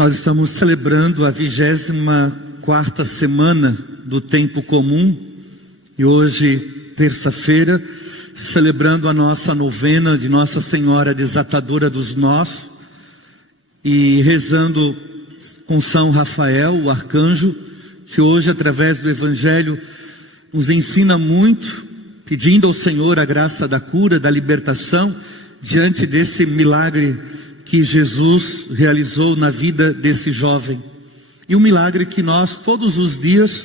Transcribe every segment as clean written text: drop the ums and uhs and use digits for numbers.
Nós estamos celebrando a 24ª semana do tempo comum e hoje, terça-feira, celebrando a nossa novena de Nossa Senhora Desatadora dos Nós e rezando com São Rafael, o arcanjo, que hoje, através do Evangelho, nos ensina muito, pedindo ao Senhor a graça da cura, da libertação, diante desse milagre que Jesus realizou na vida desse jovem. E um milagre que nós, todos os dias,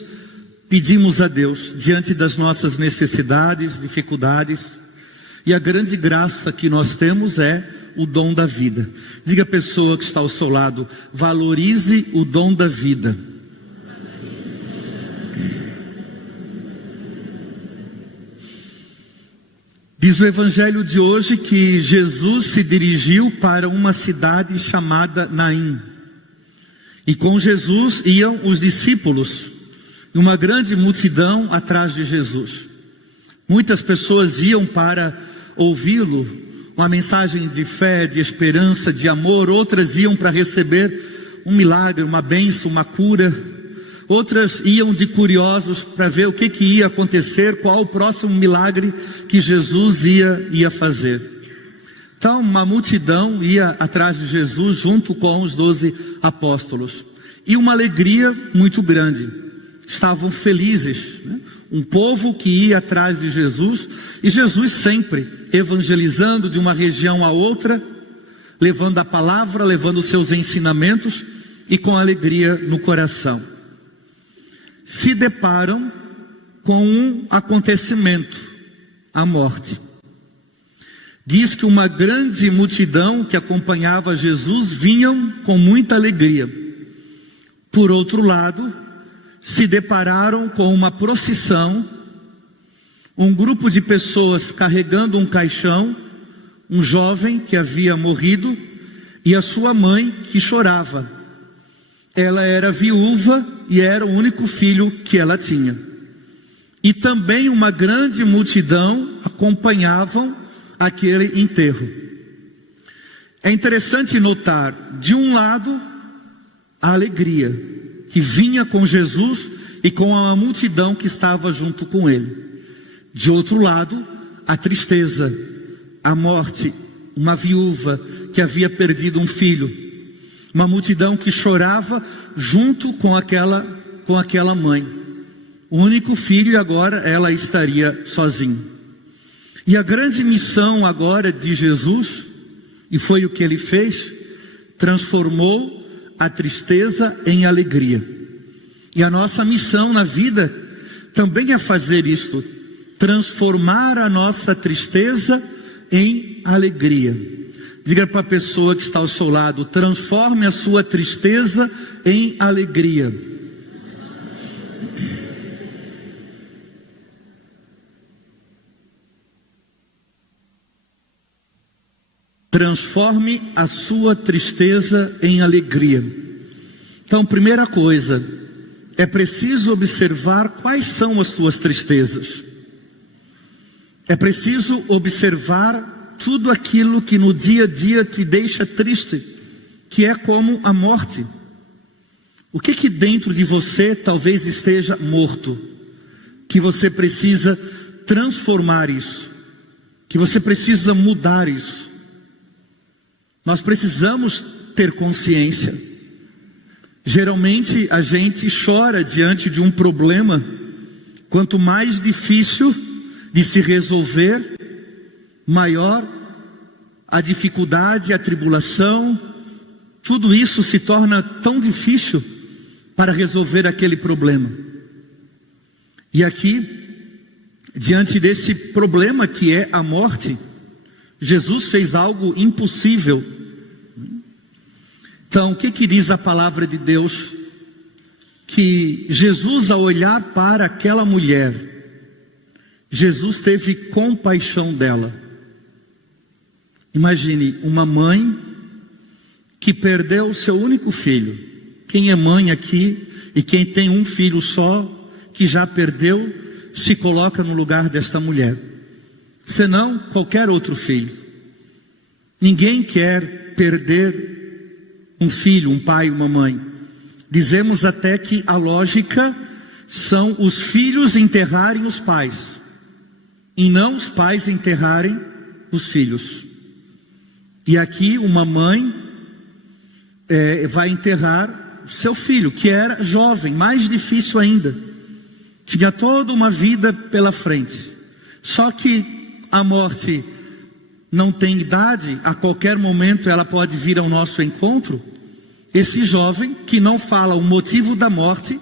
pedimos a Deus, diante das nossas necessidades, dificuldades. E a grande graça que nós temos é o dom da vida. Diga à pessoa que está ao seu lado: valorize o dom da vida. Diz o Evangelho de hoje que Jesus se dirigiu para uma cidade chamada Naim. E com Jesus iam os discípulos, e uma grande multidão atrás de Jesus. Muitas pessoas iam para ouvi-lo, uma mensagem de fé, de esperança, de amor. Outras iam para receber um milagre, uma bênção, uma cura. Outras iam de curiosos para ver o que ia acontecer, qual o próximo milagre que Jesus ia fazer. Então uma multidão ia atrás de Jesus junto com os 12 apóstolos. E uma alegria muito grande. Estavam felizes, né? Um povo que ia atrás de Jesus, e Jesus sempre evangelizando de uma região a outra, levando a palavra, levando os seus ensinamentos e com alegria no coração. Se deparam com um acontecimento, a morte. Diz que uma grande multidão que acompanhava Jesus vinham com muita alegria. Por outro lado, se depararam com uma procissão, um grupo de pessoas carregando um caixão, um jovem que havia morrido e a sua mãe que chorava. Ela era viúva e era o único filho que ela tinha. E também uma grande multidão acompanhavam aquele enterro. É interessante notar, de um lado, a alegria que vinha com Jesus e com a multidão que estava junto com ele. De outro lado, a tristeza, a morte, uma viúva que havia perdido um filho. Uma multidão que chorava junto com aquela mãe. O único filho, e agora ela estaria sozinha. E a grande missão agora de Jesus, e foi o que ele fez, transformou a tristeza em alegria. E a nossa missão na vida também é fazer isto, transformar a nossa tristeza em alegria. Diga para a pessoa que está ao seu lado: transforme a sua tristeza em alegria. Transforme a sua tristeza em alegria. Então, primeira coisa, é preciso observar quais são as tuas tristezas. É preciso observar tudo aquilo que no dia a dia te deixa triste, que é como a morte. O que dentro de você talvez esteja morto, que você precisa transformar isso, que você precisa mudar isso. Nós precisamos ter consciência. Geralmente a gente chora diante de um problema, quanto mais difícil de se resolver, maior a dificuldade, a tribulação, tudo isso se torna tão difícil para resolver aquele problema. E aqui, diante desse problema que é a morte, Jesus fez algo impossível. Então, o que diz a palavra de Deus? Que Jesus, ao olhar para aquela mulher, Jesus teve compaixão dela. Imagine uma mãe que perdeu o seu único filho. Quem é mãe aqui e quem tem um filho só que já perdeu, se coloca no lugar desta mulher. Senão qualquer outro filho. Ninguém quer perder um filho, um pai, uma mãe. Dizemos até que a lógica são os filhos enterrarem os pais, e não os pais enterrarem os filhos. E aqui uma mãe vai enterrar seu filho, que era jovem, mais difícil ainda. Tinha toda uma vida pela frente. Só que a morte não tem idade, a qualquer momento ela pode vir ao nosso encontro. Esse jovem, que não fala o motivo da morte,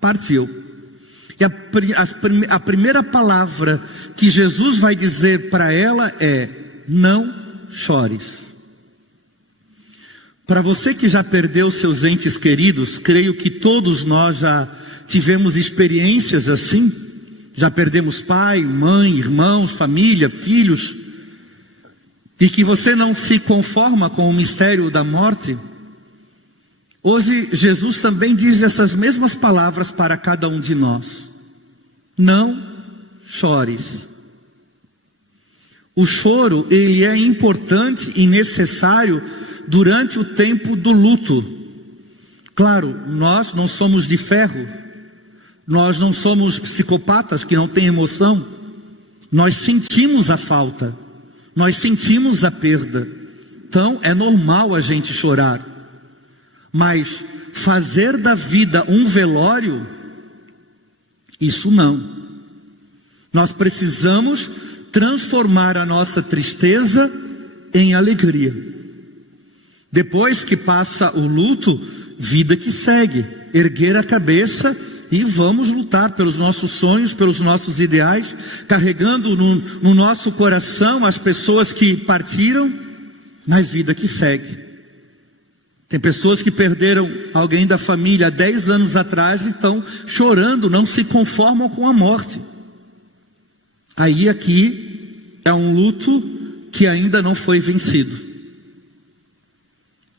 partiu. E a primeira palavra que Jesus vai dizer para ela é: não chores. Para você que já perdeu seus entes queridos, creio que todos nós já tivemos experiências assim. Já perdemos pai, mãe, irmãos, família, filhos. E que você não se conforma com o mistério da morte. Hoje Jesus também diz essas mesmas palavras para cada um de nós: não chores. O choro, ele é importante e necessário durante o tempo do luto. Claro, nós não somos de ferro, nós não somos psicopatas que não têm emoção. Nós sentimos a falta, nós sentimos a perda. Então é normal a gente chorar. Mas fazer da vida um velório, isso não. Nós precisamos transformar a nossa tristeza em alegria. Depois que passa o luto, vida que segue. Erguer a cabeça e vamos lutar pelos nossos sonhos, pelos nossos ideais, carregando no nosso coração as pessoas que partiram, mas vida que segue. Tem pessoas que perderam alguém da família há 10 anos atrás e estão chorando, não se conformam com a morte. Aí aqui é um luto que ainda não foi vencido.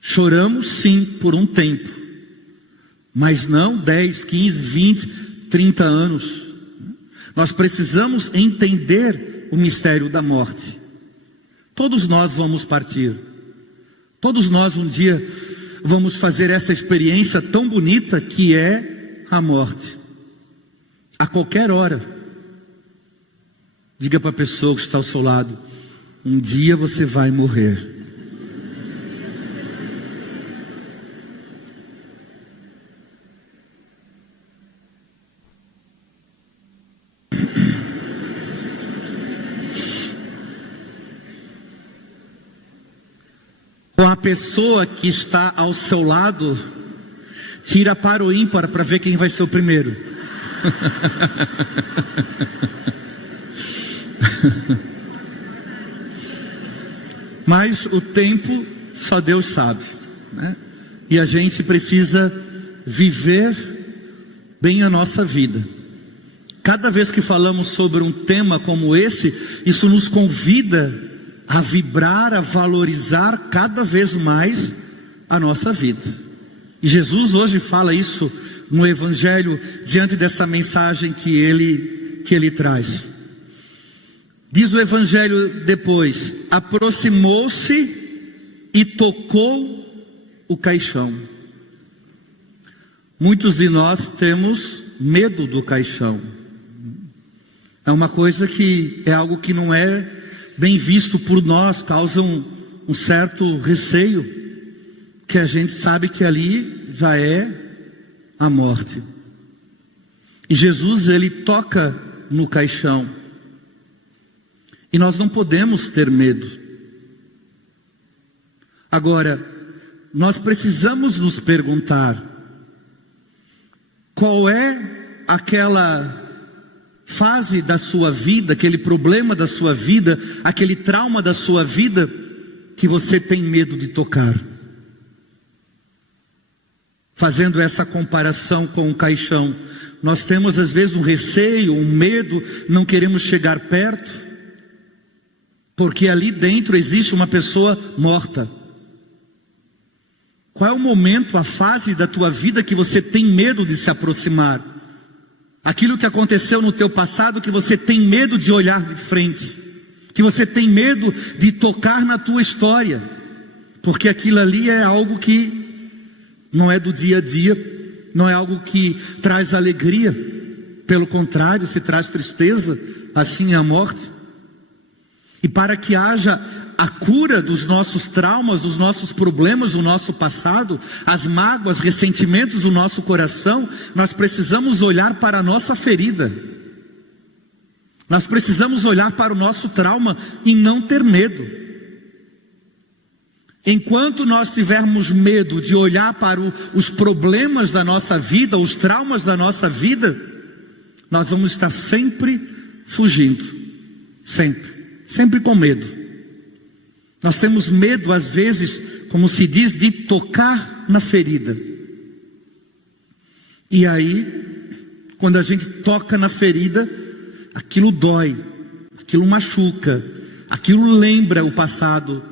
Choramos sim por um tempo, mas não 10, 15, 20, 30 anos. Nós precisamos entender o mistério da morte. Todos nós vamos partir. Todos nós um dia vamos fazer essa experiência tão bonita que é a morte. A qualquer hora. Diga para a pessoa que está ao seu lado: um dia você vai morrer. Com a pessoa que está ao seu lado, tira para o ímpar para ver quem vai ser o primeiro. Mas o tempo só Deus sabe, né? E a gente precisa viver bem a nossa vida. Cada vez que falamos sobre um tema como esse, isso nos convida a vibrar, a valorizar cada vez mais a nossa vida. E Jesus hoje fala isso no Evangelho, diante dessa mensagem que ele traz. Diz o Evangelho depois: aproximou-se e tocou o caixão. Muitos de nós temos medo do caixão. É uma coisa que é algo que não é bem visto por nós, causa um certo receio, que a gente sabe que ali já é a morte. E Jesus, ele toca no caixão. E nós não podemos ter medo. Agora, nós precisamos nos perguntar: qual é aquela fase da sua vida, aquele problema da sua vida, aquele trauma da sua vida que você tem medo de tocar? Fazendo essa comparação com o caixão, nós temos às vezes um receio, um medo, não queremos chegar perto, porque ali dentro existe uma pessoa morta. Qual é o momento, a fase da tua vida que você tem medo de se aproximar? Aquilo que aconteceu no teu passado que você tem medo de olhar de frente, que você tem medo de tocar na tua história, porque aquilo ali é algo que não é do dia a dia, não é algo que traz alegria. Pelo contrário, se traz tristeza, assim é a morte. E para que haja a cura dos nossos traumas, dos nossos problemas, do nosso passado, as mágoas, ressentimentos do nosso coração, nós precisamos olhar para a nossa ferida. Nós precisamos olhar para o nosso trauma e não ter medo. Enquanto nós tivermos medo de olhar para os problemas da nossa vida, os traumas da nossa vida, nós vamos estar sempre fugindo, sempre com medo. Nós temos medo às vezes, como se diz, de tocar na ferida. E aí, quando a gente toca na ferida, aquilo dói, aquilo machuca, aquilo lembra o passado,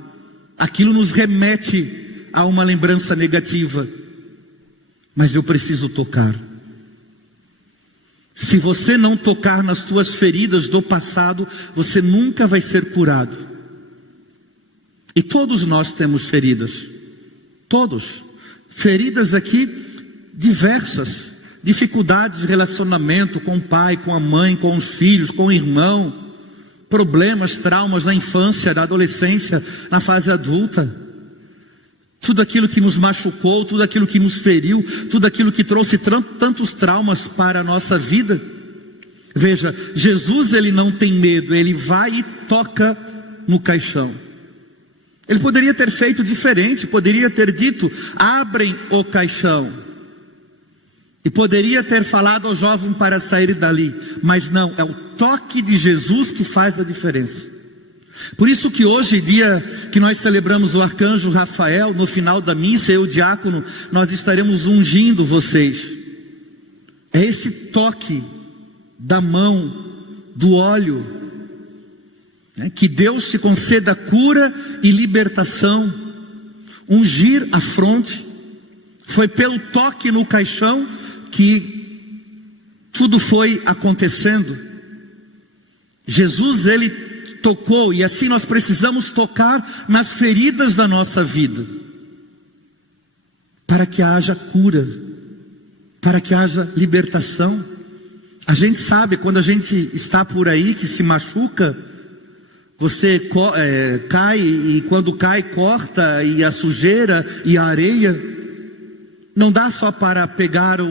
aquilo nos remete a uma lembrança negativa. Mas eu preciso tocar. Se você não tocar nas tuas feridas do passado, você nunca vai ser curado. E todos nós temos feridas. Todos. Feridas aqui diversas. Dificuldades de relacionamento com o pai, com a mãe, com os filhos, com o irmão. Problemas, traumas na infância, na adolescência, na fase adulta. Tudo aquilo que nos machucou, tudo aquilo que nos feriu, tudo aquilo que trouxe tantos traumas para a nossa vida. Veja, Jesus ele não tem medo, ele vai e toca no caixão. Ele poderia ter feito diferente, poderia ter dito, abrem o caixão. E poderia ter falado ao jovem para sair dali, mas não, é o toque de Jesus que faz a diferença. Por isso que hoje, dia que nós celebramos o arcanjo Rafael, no final da missa, eu, diácono, nós estaremos ungindo vocês. É esse toque da mão, do óleo, né? Que Deus te conceda cura e libertação. Ungir a fronte. Foi pelo toque no caixão que tudo foi acontecendo. Jesus, ele tocou, e assim nós precisamos tocar nas feridas da nossa vida, para que haja cura, para que haja libertação. A gente sabe, quando a gente está por aí, que se machuca, você cai, e quando cai, corta, e a sujeira e a areia, não dá só para pegar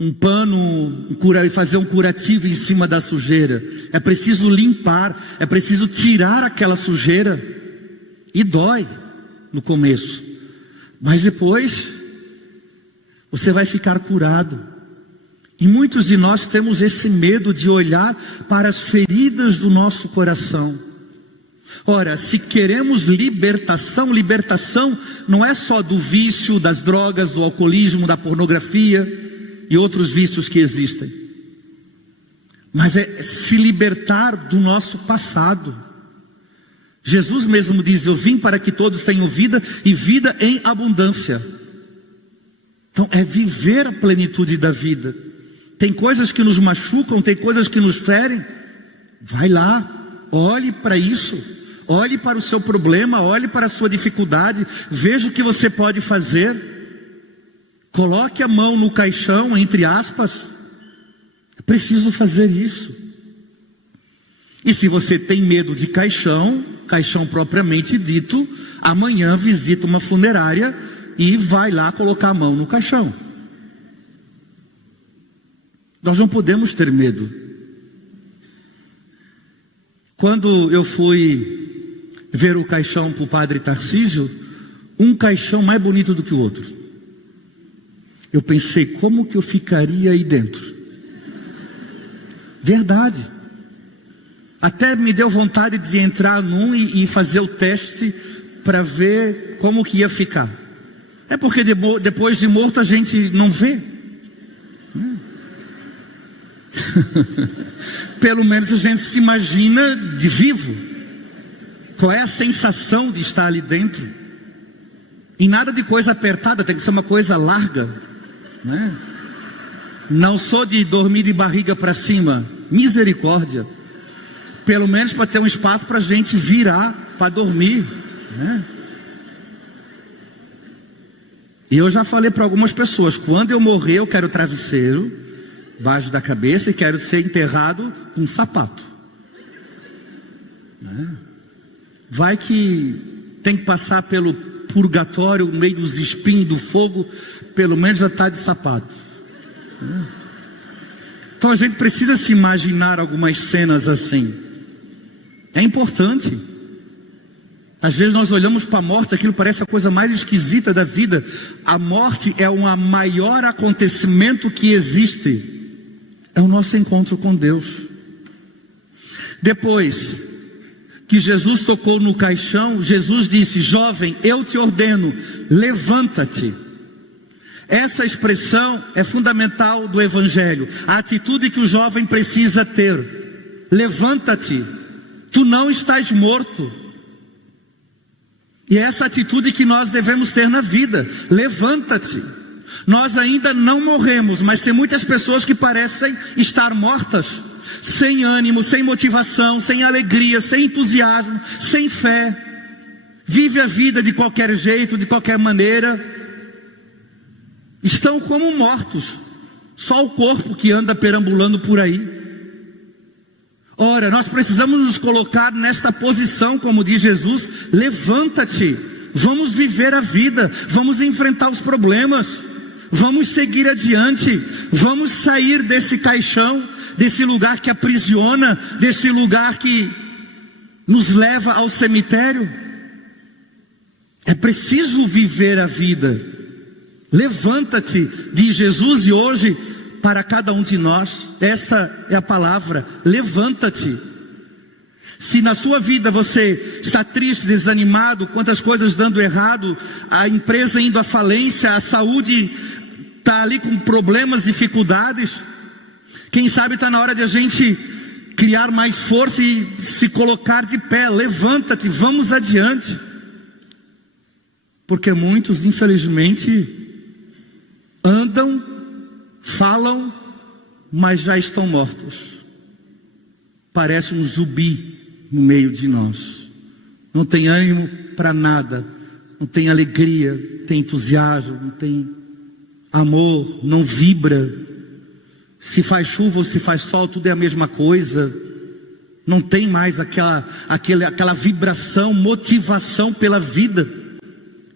um pano e fazer um curativo em cima da sujeira. É preciso limpar, é preciso tirar aquela sujeira. E dói no começo, mas depois você vai ficar curado. E muitos de nós temos esse medo de olhar para as feridas do nosso coração. Ora, se queremos libertação, libertação não é só do vício, das drogas, do alcoolismo, da pornografia e outros vícios que existem, mas é se libertar do nosso passado. Jesus mesmo diz, eu vim para que todos tenham vida e vida em abundância. Então é viver a plenitude da vida. Tem coisas que nos machucam, tem coisas que nos ferem. Vai lá, olhe para isso, olhe para o seu problema, olhe para a sua dificuldade, veja o que você pode fazer. Coloque a mão no caixão, entre aspas. É preciso fazer isso. E se você tem medo de caixão, caixão propriamente dito, amanhã visita uma funerária e vai lá colocar a mão no caixão. Nós não podemos ter medo. Quando eu fui ver o caixão para o padre Tarcísio, um caixão mais bonito do que o outro. Eu pensei, como que eu ficaria aí dentro? Verdade. Até me deu vontade de entrar num e fazer o teste para ver como que ia ficar. É porque depois de morto a gente não vê. Pelo menos a gente se imagina de vivo. Qual é a sensação de estar ali dentro? E nada de coisa apertada, tem que ser uma coisa larga, né? Não sou de dormir de barriga para cima, misericórdia. Pelo menos para ter um espaço para a gente virar para dormir, né? E eu já falei para algumas pessoas, quando eu morrer eu quero travesseiro embaixo da cabeça e quero ser enterrado com um sapato. Vai que tem que passar pelo purgatório, no meio dos espinhos do fogo, pelo menos já está de sapato. Então a gente precisa se imaginar algumas cenas assim. É importante. Às vezes nós olhamos para a morte, aquilo parece a coisa mais esquisita da vida. A morte é o maior acontecimento que existe. É o nosso encontro com Deus. Depois que Jesus tocou no caixão, Jesus disse: jovem, eu te ordeno, levanta-te. Essa expressão é fundamental do Evangelho. A atitude que o jovem precisa ter: levanta-te, tu não estás morto. E é essa atitude que nós devemos ter na vida: levanta-te. Nós ainda não morremos, mas tem muitas pessoas que parecem estar mortas, sem ânimo, sem motivação, sem alegria, sem entusiasmo, sem fé. Vive a vida de qualquer jeito, de qualquer maneira. Estão como mortos, só o corpo que anda perambulando por aí. Ora, nós precisamos nos colocar nesta posição, como diz Jesus: levanta-te, vamos viver a vida, vamos enfrentar os problemas, vamos seguir adiante, vamos sair desse caixão, desse lugar que aprisiona, desse lugar que nos leva ao cemitério. É preciso viver a vida. Levanta-te, diz Jesus, e hoje, para cada um de nós, esta é a palavra: levanta-te. Se na sua vida você está triste, desanimado, quantas coisas dando errado, a empresa indo à falência, a saúde está ali com problemas, dificuldades, quem sabe está na hora de a gente criar mais força e se colocar de pé. Levanta-te, vamos adiante. Porque muitos, infelizmente, andam, falam, mas já estão mortos. Parece um zumbi no meio de nós. Não tem ânimo para nada, não tem alegria, não tem entusiasmo, não tem amor, não vibra. Se faz chuva ou se faz sol, tudo é a mesma coisa. Não tem mais aquela vibração, motivação pela vida.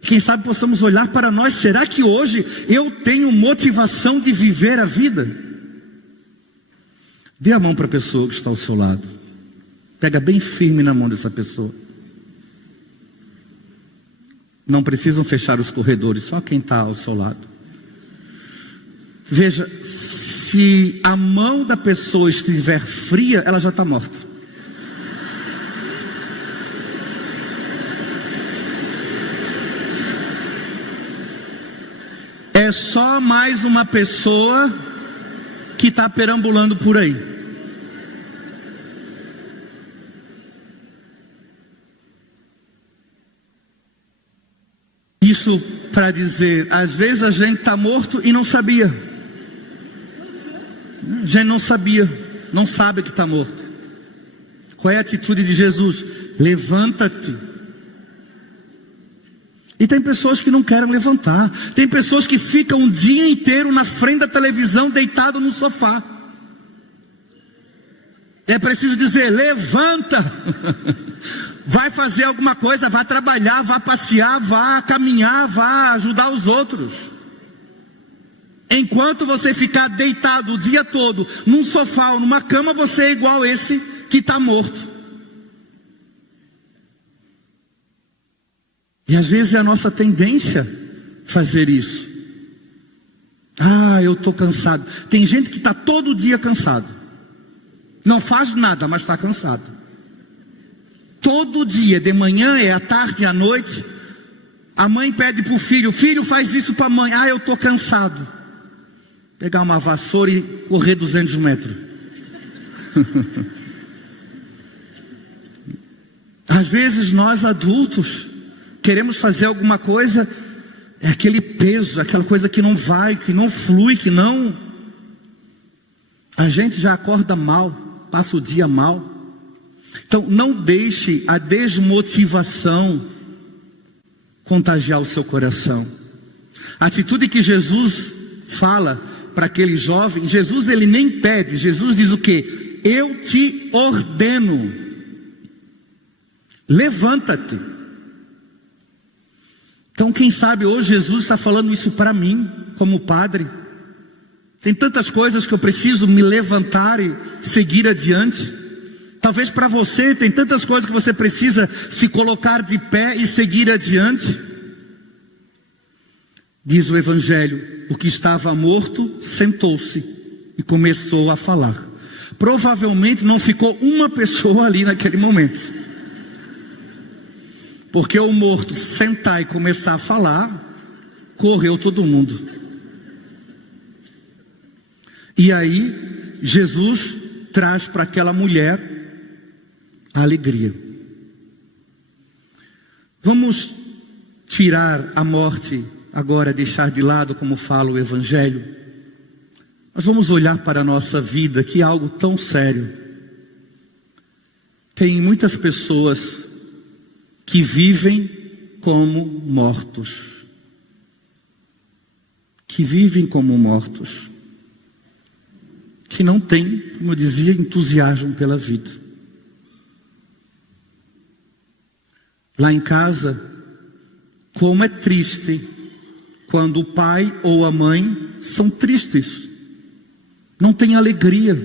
Quem sabe possamos olhar para nós: será que hoje eu tenho motivação de viver a vida? Dê a mão para a pessoa que está ao seu lado. Pega bem firme na mão dessa pessoa. Não precisam fechar os corredores, só quem está ao seu lado. Veja, se a mão da pessoa estiver fria, ela já está morta. É só mais uma pessoa que está perambulando por aí. Isso para dizer, às vezes a gente está morto e não sabia. A gente não sabia, não sabe que está morto. Qual é a atitude de Jesus? Levanta-te. E tem pessoas que não querem levantar. Tem pessoas que ficam o dia inteiro na frente da televisão, deitado no sofá. É preciso dizer: levanta. Vai fazer alguma coisa, vai trabalhar, vai passear, vai caminhar, vai ajudar os outros. Enquanto você ficar deitado o dia todo num sofá ou numa cama, você é igual esse que está morto. E às vezes é a nossa tendência fazer isso. Eu estou cansado. Tem gente que está todo dia cansado. Não faz nada, mas está cansado. Todo dia, de manhã, à tarde, à noite. A mãe pede para o filho: filho, faz isso para a mãe. Eu estou cansado. Pegar uma vassoura e correr 200 metros. Às vezes nós adultos queremos fazer alguma coisa, é aquele peso, aquela coisa que não vai, que não flui, que não... A gente já acorda mal, passa o dia mal. Então não deixe a desmotivação contagiar o seu coração. A atitude que Jesus fala para aquele jovem, Jesus ele nem pede, Jesus diz o quê? Eu te ordeno, levanta-te. Então quem sabe hoje Jesus está falando isso para mim, como padre. Tem tantas coisas que eu preciso me levantar e seguir adiante. Talvez para você tem tantas coisas que você precisa se colocar de pé e seguir adiante. Diz o Evangelho, o que estava morto sentou-se e começou a falar. Provavelmente não ficou uma pessoa ali naquele momento. Porque o morto sentar e começar a falar, correu todo mundo. E aí, Jesus traz para aquela mulher a alegria. Vamos tirar a morte agora, deixar de lado como fala o Evangelho. Nós vamos olhar para a nossa vida, que é algo tão sério. Tem muitas pessoas que vivem como mortos. Que vivem como mortos. Que não têm, como eu dizia, entusiasmo pela vida. Lá em casa, como é triste quando o pai ou a mãe são tristes. Não tem alegria,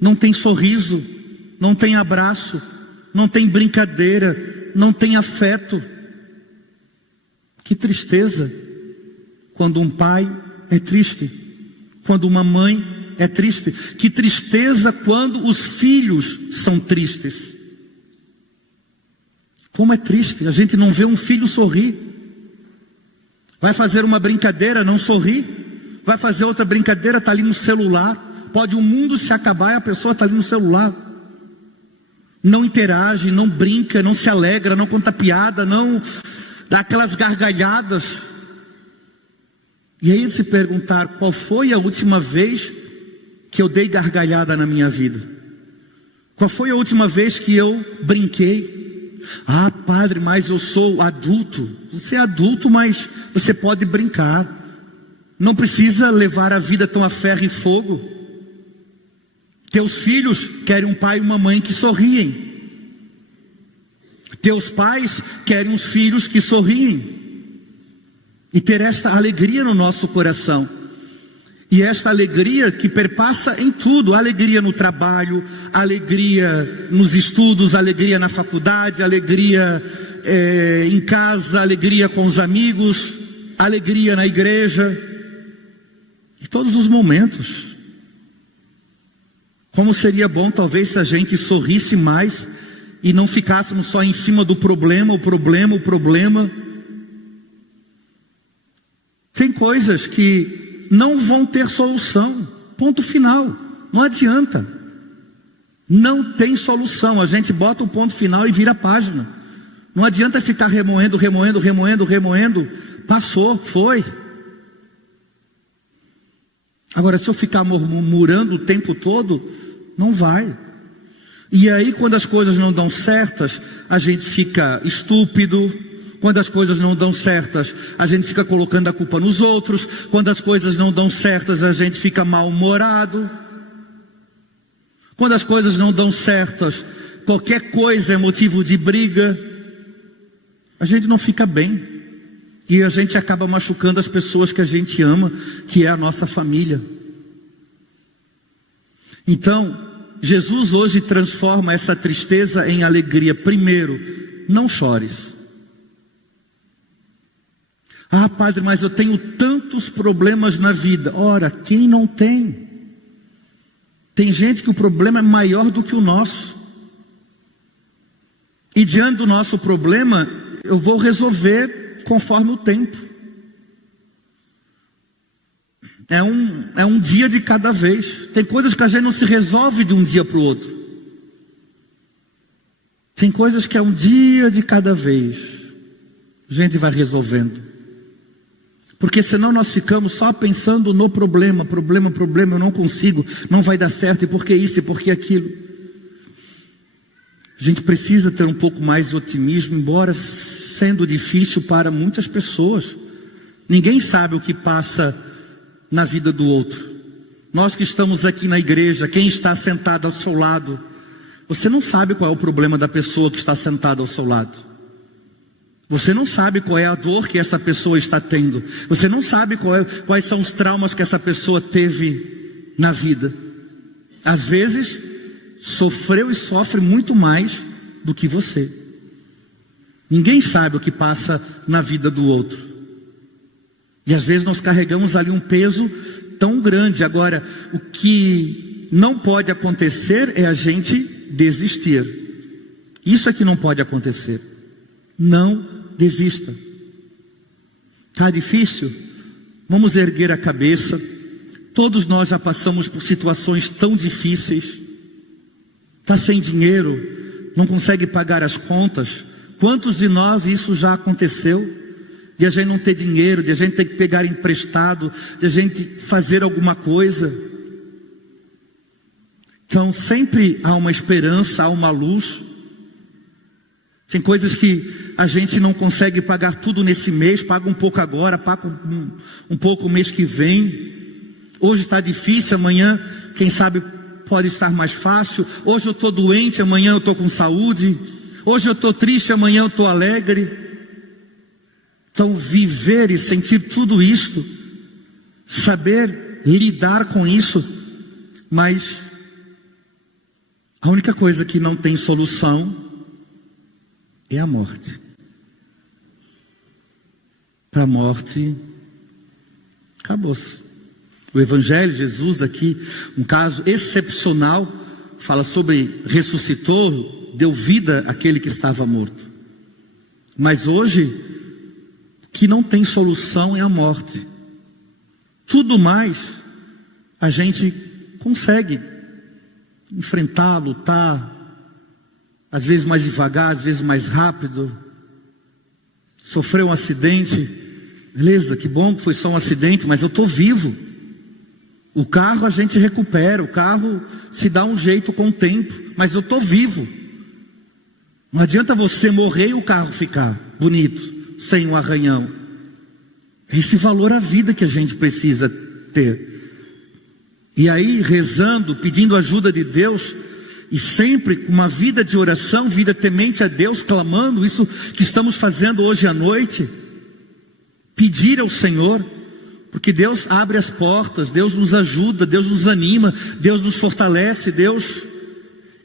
não tem sorriso, não tem abraço, não tem brincadeira, não tem afeto. Que tristeza quando um pai é triste, quando uma mãe é triste. Que tristeza quando os filhos são tristes. Como é triste, a gente não vê um filho sorrir. Vai fazer uma brincadeira, não sorri. Vai fazer outra brincadeira, está ali no celular. Pode o mundo se acabar e a pessoa está ali no celular. Não interage, não brinca, não se alegra, não conta piada, não dá aquelas gargalhadas. E aí se perguntar, qual foi a última vez que eu dei gargalhada na minha vida? Qual foi a última vez que eu brinquei? Ah, padre, mas eu sou adulto. Você é adulto, mas você pode brincar. Não precisa levar a vida tão a ferro e fogo. Teus filhos querem um pai e uma mãe que sorriem. Teus pais querem uns filhos que sorriem. E ter esta alegria no nosso coração. E esta alegria que perpassa em tudo, alegria no trabalho, alegria nos estudos, alegria na faculdade, alegria em casa, alegria com os amigos, alegria na igreja, em todos os momentos. Como seria bom talvez se a gente sorrisse mais e não ficássemos só em cima do problema, o problema, o problema. Tem coisas que não vão ter solução, ponto final, não adianta, não tem solução, a gente bota o ponto final e vira a página, não adianta ficar remoendo, passou, foi. Agora se eu ficar murmurando o tempo todo, não vai. E aí quando as coisas não dão certas, a gente fica estúpido. Quando as coisas não dão certas, a gente fica colocando a culpa nos outros. Quando as coisas não dão certas, a gente fica mal-humorado. Quando as coisas não dão certas, qualquer coisa é motivo de briga. A gente não fica bem. E a gente acaba machucando as pessoas que a gente ama, que é a nossa família. Então, Jesus hoje transforma essa tristeza em alegria. Primeiro, não chores. Ah, padre, mas eu tenho tantos problemas na vida. Ora, quem não tem? Tem gente que o problema é maior do que o nosso. E diante do nosso problema, eu vou resolver conforme o tempo. É um dia de cada vez. Tem coisas que a gente não se resolve de um dia para o outro. Tem coisas que é um dia de cada vez. A gente vai resolvendo. Porque senão nós ficamos só pensando no problema, eu não consigo, não vai dar certo, e por que isso, e por que aquilo. A gente precisa ter um pouco mais de otimismo, embora sendo difícil para muitas pessoas. Ninguém sabe o que passa na vida do outro. Nós que estamos aqui na igreja, quem está sentado ao seu lado, você não sabe qual é o problema da pessoa que está sentada ao seu lado. Você não sabe qual é a dor que essa pessoa está tendo. Você não sabe quais são os traumas que essa pessoa teve na vida. Às vezes, sofreu e sofre muito mais do que você. Ninguém sabe o que passa na vida do outro. E às vezes nós carregamos ali um peso tão grande. Agora, o que não pode acontecer é a gente desistir. Isso é que não pode acontecer. Não desista. Está difícil? Vamos erguer a cabeça. Todos nós já passamos por situações tão difíceis. Está sem dinheiro, não consegue pagar as contas. Quantos de nós isso já aconteceu? De a gente não ter dinheiro, de a gente ter que pegar emprestado, de a gente fazer alguma coisa. Então sempre há uma esperança, há uma luz. Tem coisas que a gente não consegue pagar tudo nesse mês, paga um pouco agora, paga um pouco o mês que vem. Hoje está difícil, amanhã, quem sabe, pode estar mais fácil. Hoje eu estou doente, amanhã eu estou com saúde. Hoje eu estou triste, amanhã eu estou alegre. Então viver e sentir tudo isto, saber lidar com isso, mas a única coisa que não tem solução é a morte. Para a morte, acabou-se. O Evangelho, Jesus aqui, um caso excepcional, fala sobre ressuscitou, deu vida àquele que estava morto. Mas hoje, o que não tem solução é a morte. Tudo mais, a gente consegue enfrentar, lutar, às vezes mais devagar, às vezes mais rápido. Sofreu um acidente, beleza, que bom que foi só um acidente, mas eu estou vivo. O carro a gente recupera, o carro se dá um jeito com o tempo, mas eu estou vivo. Não adianta você morrer e o carro ficar bonito, sem um arranhão. É esse valor à vida que a gente precisa ter. E aí, rezando, pedindo ajuda de Deus, e sempre com uma vida de oração, vida temente a Deus, clamando, isso que estamos fazendo hoje à noite, pedir ao Senhor, porque Deus abre as portas, Deus nos ajuda, Deus nos anima, Deus nos fortalece,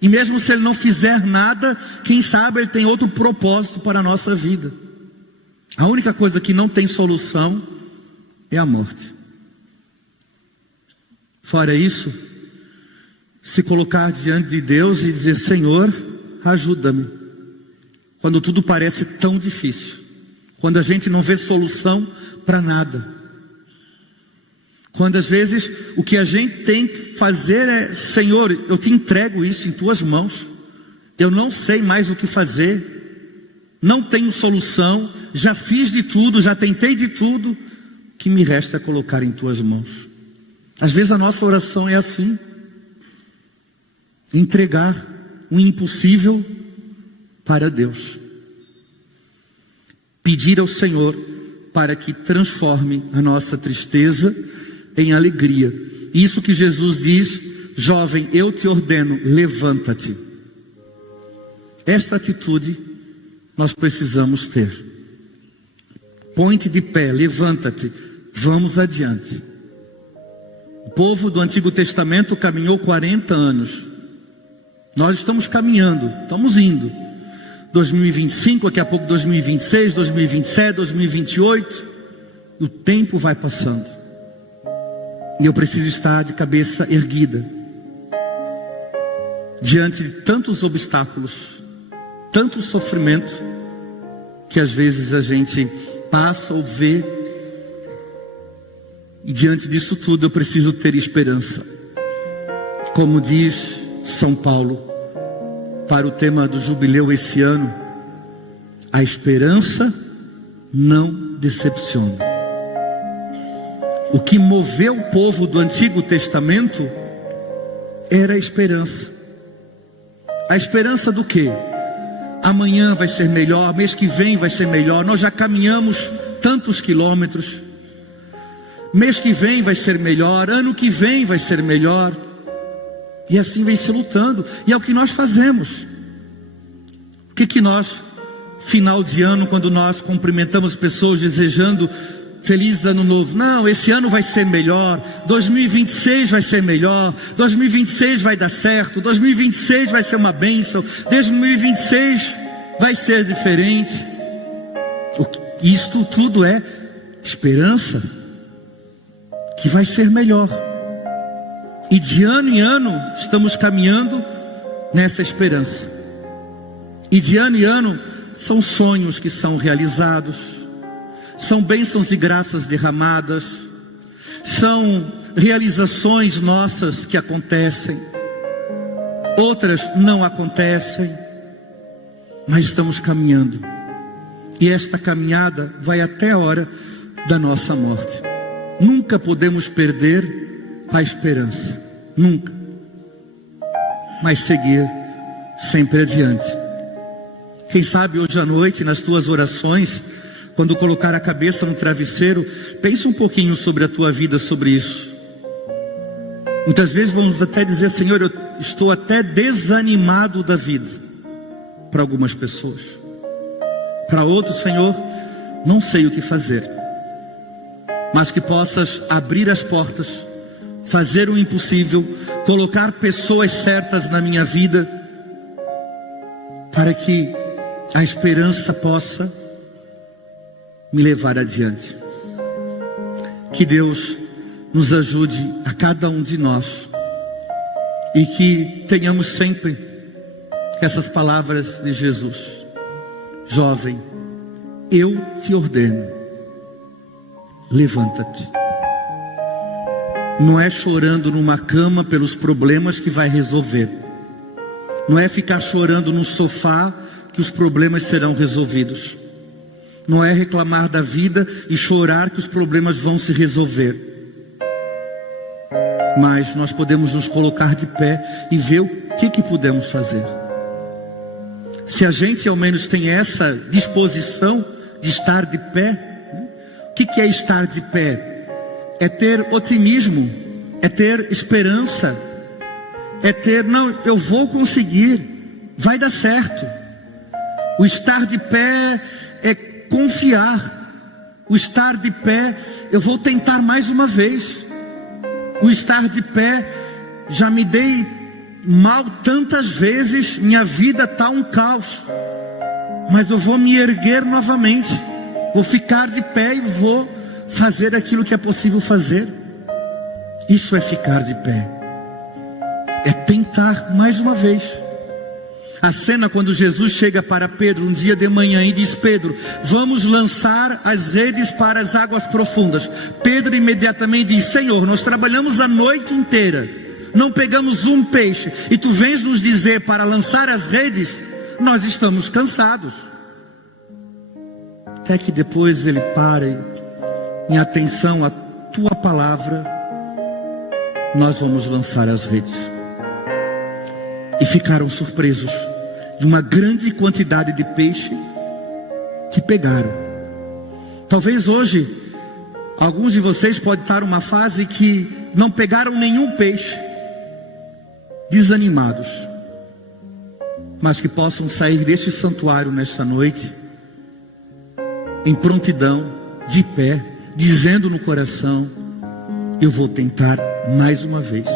e mesmo se Ele não fizer nada, quem sabe Ele tem outro propósito para a nossa vida. A única coisa que não tem solução é a morte. Fora isso, se colocar diante de Deus e dizer: Senhor, ajuda-me. Quando tudo parece tão difícil, quando a gente não vê solução para nada, quando às vezes o que a gente tem que fazer é: Senhor, eu te entrego isso em tuas mãos, eu não sei mais o que fazer, não tenho solução, já fiz de tudo, já tentei de tudo, o que me resta é colocar em tuas mãos. Às vezes a nossa oração é assim: entregar o impossível para Deus, pedir ao Senhor para que transforme a nossa tristeza em alegria. Isso que Jesus diz: jovem, eu te ordeno, levanta-te. Esta atitude nós precisamos ter. Põe-te de pé, levanta-te, vamos adiante. O povo do Antigo Testamento caminhou 40 anos. Nós estamos caminhando, estamos indo. 2025, daqui a pouco 2026, 2027, 2028. O tempo vai passando. E eu preciso estar de cabeça erguida. Diante de tantos obstáculos, tanto sofrimento, que às vezes a gente passa ou vê. E diante disso tudo eu preciso ter esperança. Como diz São Paulo, para o tema do jubileu esse ano: a esperança não decepciona. O que moveu o povo do Antigo Testamento era a esperança. A esperança do quê? Amanhã vai ser melhor, mês que vem vai ser melhor, nós já caminhamos tantos quilômetros. mês que vem vai ser melhor, ano que vem vai ser melhor. E assim vem se lutando, e é o que nós fazemos. O que nós, final de ano, quando nós cumprimentamos pessoas desejando feliz ano novo? Não, esse ano vai ser melhor, 2026 vai ser melhor, 2026 vai dar certo, 2026 vai ser uma bênção, 2026 vai ser diferente. Isto tudo é esperança, que vai ser melhor. E de ano em ano estamos caminhando nessa esperança. E de ano em ano são sonhos que são realizados, são bênçãos e graças derramadas, são realizações nossas que acontecem, outras não acontecem, mas estamos caminhando. E esta caminhada vai até a hora da nossa morte. Nunca podemos perder a esperança, nunca, mas seguir sempre adiante. Quem sabe hoje à noite, nas tuas orações, quando colocar a cabeça no travesseiro, pense um pouquinho sobre a tua vida, sobre isso. Muitas vezes vamos até dizer: Senhor, eu estou até desanimado da vida. Para algumas pessoas. Para outros, Senhor, não sei o que fazer. Mas que possas abrir as portas, fazer o impossível, colocar pessoas certas na minha vida, para que a esperança possa me levar adiante. Que Deus nos ajude a cada um de nós, e que tenhamos sempre essas palavras de Jesus: jovem, eu te ordeno, levanta-te. Não é chorando numa cama pelos problemas que vai resolver. Não é ficar chorando no sofá que os problemas serão resolvidos. Não é reclamar da vida e chorar que os problemas vão se resolver. Mas nós podemos nos colocar de pé e ver o que podemos fazer. Se a gente ao menos tem essa disposição de estar de pé, o que é estar de pé? É ter otimismo, é ter esperança, é ter, não, eu vou conseguir, vai dar certo. O estar de pé é confiar. O estar de pé, eu vou tentar mais uma vez. O estar de pé, já me dei mal tantas vezes, minha vida está um caos, mas eu vou me erguer novamente, vou ficar de pé e vou fazer aquilo que é possível fazer. Isso é ficar de pé, é tentar mais uma vez. A cena quando Jesus chega para Pedro um dia de manhã e diz: Pedro, vamos lançar as redes para as águas profundas. Pedro imediatamente diz: Senhor, nós trabalhamos a noite inteira, não pegamos um peixe, e tu vens nos dizer para lançar as redes? Nós estamos cansados. Até que depois ele para e, em atenção à tua palavra, nós vamos lançar as redes. E ficaram surpresos de uma grande quantidade de peixe que pegaram. Talvez hoje alguns de vocês podem estar numa fase que não pegaram nenhum peixe, desanimados, mas que possam sair deste santuário nesta noite em prontidão, de pé, dizendo no coração: eu vou tentar mais uma vez,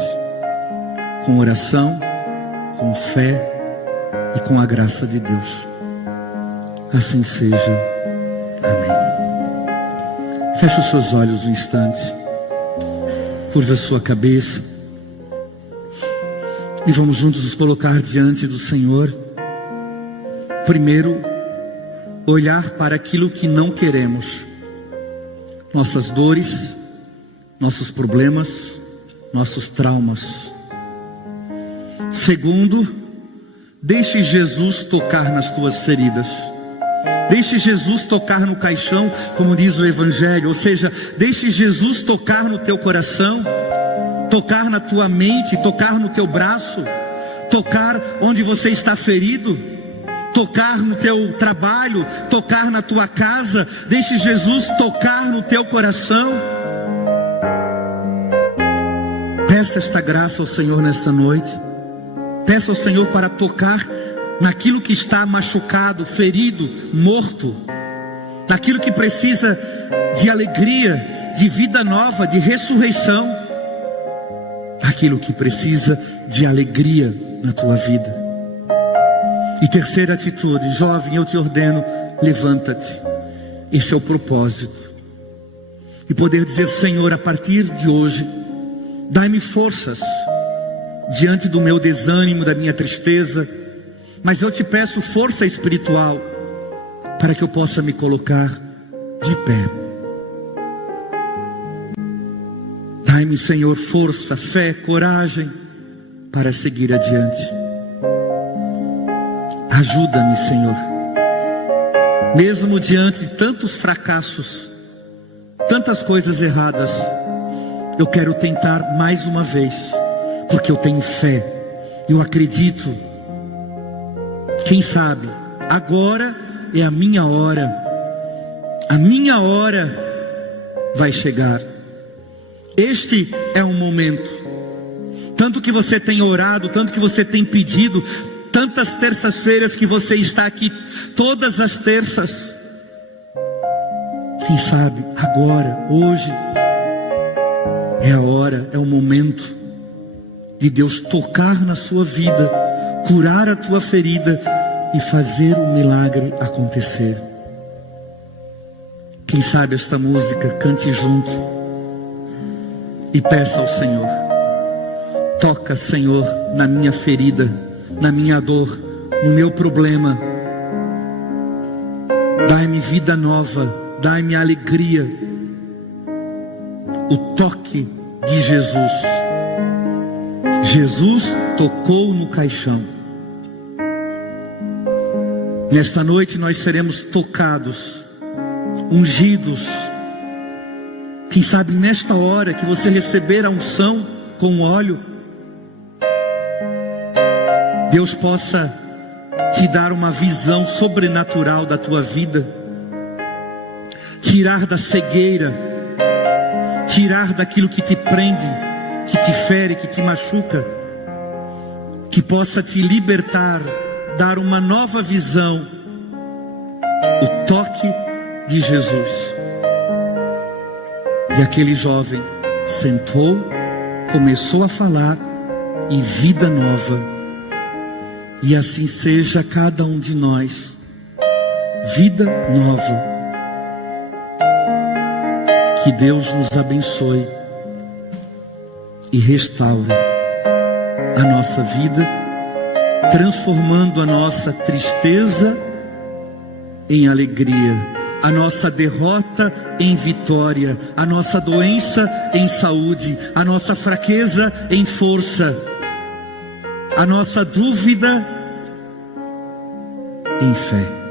com oração, com fé e com a graça de Deus. Assim seja. Amém. Feche os seus olhos um instante, curva a sua cabeça, e vamos juntos nos colocar diante do Senhor. Primeiro, olhar para aquilo que não queremos, nossas dores, nossos problemas, nossos traumas. Segundo, deixe Jesus tocar nas tuas feridas. Deixe Jesus tocar no caixão, como diz o Evangelho. Ou seja, deixe Jesus tocar no teu coração, tocar na tua mente, tocar no teu braço, tocar onde você está ferido, tocar no teu trabalho, tocar na tua casa. Deixe Jesus tocar no teu coração. Peça esta graça ao Senhor nesta noite. Peça ao Senhor para tocar naquilo que está machucado, ferido, morto, naquilo que precisa de alegria, de vida nova, de ressurreição, aquilo que precisa de alegria na tua vida. E terceira atitude, jovem, eu te ordeno, levanta-te. Esse é o propósito. E poder dizer: Senhor, a partir de hoje, dai-me forças diante do meu desânimo, da minha tristeza, mas eu te peço força espiritual para que eu possa me colocar de pé. Dai-me, Senhor, força, fé, coragem para seguir adiante. Ajuda-me, Senhor, mesmo diante de tantos fracassos, tantas coisas erradas, eu quero tentar mais uma vez, porque eu tenho fé, eu acredito. Quem sabe, agora é a minha hora vai chegar. Este é um momento, tanto que você tem orado, tanto que você tem pedido, tantas terças-feiras que você está aqui, todas as terças. Quem sabe, agora, hoje, é a hora, é o momento de Deus tocar na sua vida, curar a tua ferida e fazer o milagre acontecer. Quem sabe esta música, cante junto e peça ao Senhor: toca, Senhor, na minha ferida, na minha dor, no meu problema. Dai-me vida nova, dai-me alegria. O toque de Jesus. Jesus tocou no caixão. Nesta noite nós seremos tocados, ungidos. Quem sabe nesta hora que você receber a unção com óleo, Deus possa te dar uma visão sobrenatural da tua vida, tirar da cegueira, tirar daquilo que te prende, que te fere, que te machuca, que possa te libertar, dar uma nova visão. O toque de Jesus. E aquele jovem sentou, começou a falar, e vida nova. E assim seja cada um de nós. Vida nova. Que Deus nos abençoe e restaure a nossa vida, transformando a nossa tristeza em alegria, a nossa derrota em vitória, a nossa doença em saúde, a nossa fraqueza em força, a nossa dúvida em fé.